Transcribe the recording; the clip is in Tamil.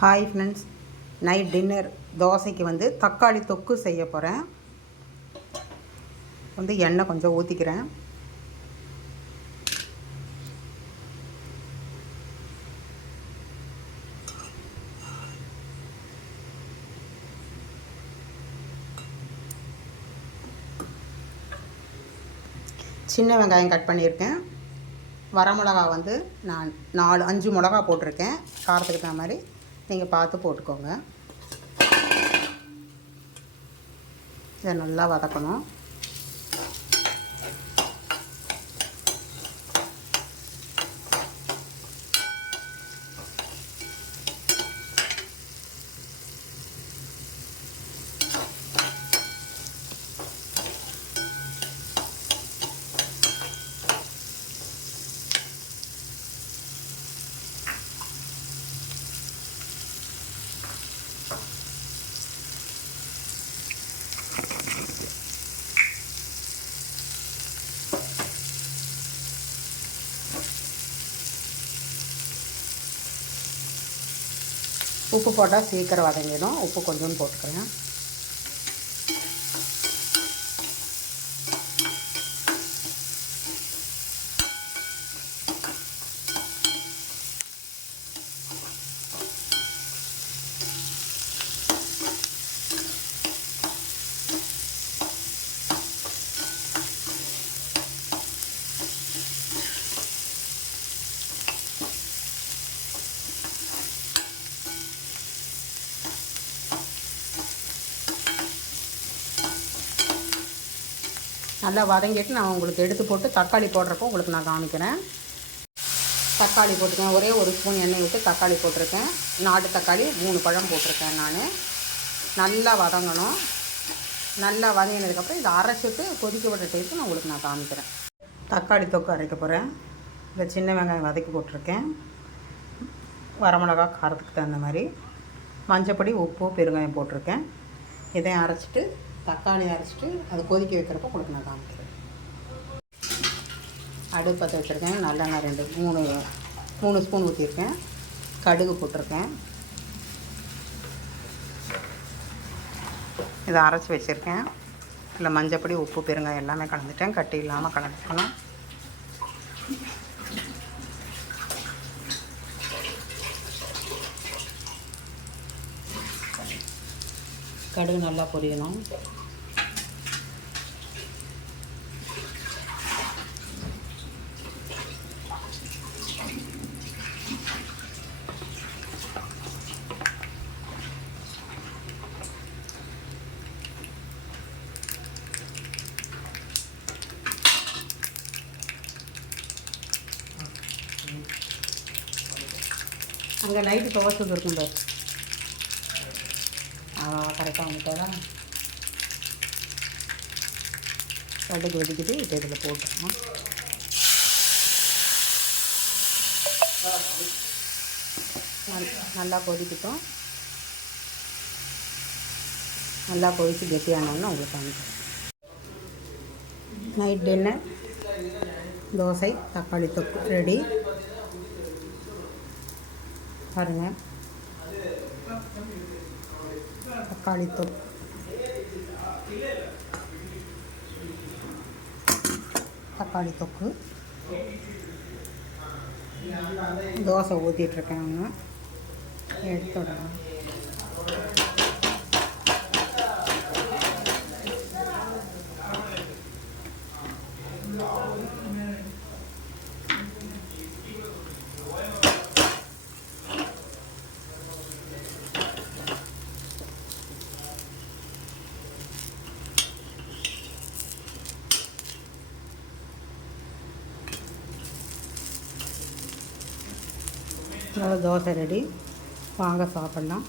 ஹாய் ஃப்ரெண்ட்ஸ், நைட் டின்னர் தோசைக்கு தக்காளி தொக்கு செய்ய போகிறேன். எண்ணெய் கொஞ்சம் ஊற்றிக்கிறேன். சின்ன வெங்காயம் கட் பண்ணியிருக்கேன். வரமிளகா நான் 4-5 மிளகா போட்டிருக்கேன். காரத்துக்கு தகுந்த மாதிரி நீங்கள் பார்த்து போட்டுக்கோங்க. இதை நல்லா வதக்கணும். உப்பு போட்டால் சீக்கிரம் வதங்கிடும். உப்பு கொஞ்சம் போட்டுக்கிறேன். நல்லா வதங்கிட்டு நான் உங்களுக்கு எடுத்து போட்டு தக்காளி போடுறப்போ உங்களுக்கு நான் காமிக்கிறேன். தக்காளி போட்டிருக்கேன். ஒரே ஒரு ஸ்பூன் எண்ணெய் விட்டு தக்காளி போட்டிருக்கேன். நாட்டு தக்காளி 3 பழம் போட்டிருக்கேன். நான் நல்லா வதங்கணும். நல்லா வதங்கினதுக்கப்புறம் இதை அரைச்சிட்டு கொதிக்க விட்ட டேஸ்ட்டு நான் உங்களுக்கு காமிக்கிறேன். தக்காளி தொக்கு அரைக்க போகிறேன். இந்த சின்ன வெங்காயம் வதக்கி போட்டிருக்கேன். வரமிளகா காரத்துக்கு தகுந்த மாதிரி, மஞ்சப்பொடி, உப்பு, பெருங்காயம் போட்டிருக்கேன். இதையும் அரைச்சிட்டு தக்காளி அரைச்சிட்டு அதை கொதிக்க வைக்கிறப்போ உங்களுக்கு நான் காமிக்கிறேன். அடுப்பு பற்ற வச்சுருக்கேன். நல்லெண்ணெய் 3 ஸ்பூன் ஊற்றிருக்கேன். கடுகு போட்டிருக்கேன். இதை அரைச்சி வச்சுருக்கேன். இல்லை மஞ்சப்பொடி, உப்பு, பெருங்காயம் எல்லாமே கலந்துட்டேன். கட்டி இல்லாமல் கலந்துக்கணும். கடுகு நல்லா பொரியணும். அங்கே லைட்டு துவச்சது இருக்கும் பாரு. கரெக்டாக வந்துட்டா கடுகு வெடிக்குது. இப்போ இதில் போட்டுருக்கோம். நல்லா கொதிக்கிட்டோம். நல்லா கொதித்து கெட்டியானோன்னு உங்களுக்கு காமிக்கிறேன். நைட் டின்னர் தோசை தக்காளி தொக்கு ரெடி. பாருங்கள், தக்காளி தொக்கு தோசை ஊற்றிட்டுருக்காங்க. எடுத்துடலாம். தோசை ரெடி. வாங்க சாப்பிட்லாம்.